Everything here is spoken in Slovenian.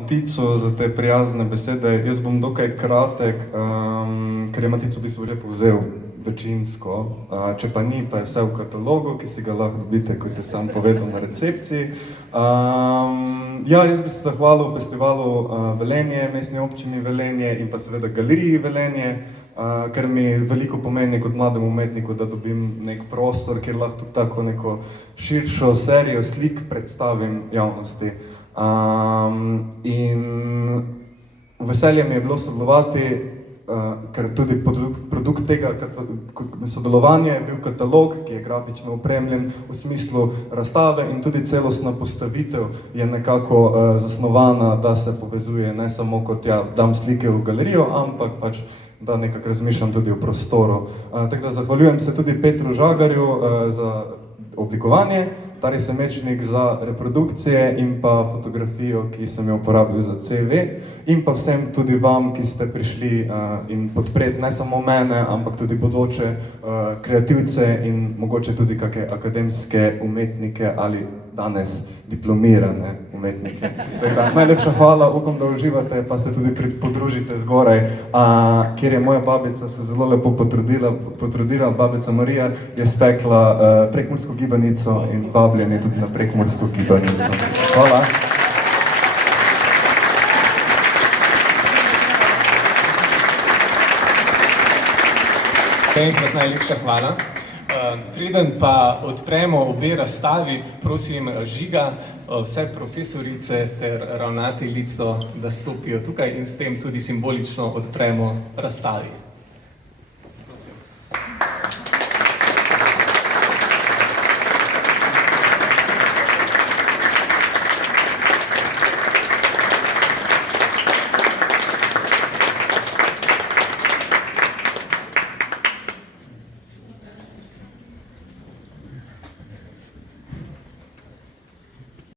Matico za te prijazne besede. Jaz bom dokaj kratek, ker je Matico v bistvu že povzel večinsko. Če pa ni, pa je vse v katalogu, ki si ga lahko dobite, kot je sam povedal, na recepciji. Jaz bi se zahvalil festivalu Velenje, Mestni občini Velenje in pa seveda Galeriji Velenje, ker mi veliko pomeni kot mlademu umetniku, da dobim nek prostor, kjer lahko tudi tako neko širšo serijo slik predstavim javnosti. In veselje mi je bilo sodelovati, ker tudi produkt tega sodelovanja je bil katalog, ki je grafično opremljen v smislu razstave, in tudi celostna postavitev je nekako zasnovana, da se povezuje ne samo kot dam slike v galerijo, ampak pač da nekako razmišljam tudi o prostoru. Tako da zahvaljujem se tudi Petru Žagarju za oblikovanje, Darji Semečnik za reprodukcije in pa fotografijo, ki sem jo uporabil za CV, in pa vsem tudi vam, ki ste prišli in podpreti ne samo mene, ampak tudi bodoče kreativce in mogoče tudi kakšne akademske umetnike ali danes diplomirane umetnike. Najlepša hvala, upam, da uživate, pa se tudi podružite zgoraj, kjer je moja babica se zelo lepo potrudila, babica Marija je spekla prekmursko gibanico in vabljeni tudi na prekmursko gibanico. Hvala. Enkrat najlepša hvala. Preden pa odpremo obe razstavi, prosim Žiga, vse profesorice ter ravnateljico, da stopijo tukaj in s tem tudi simbolično odpremo razstavi.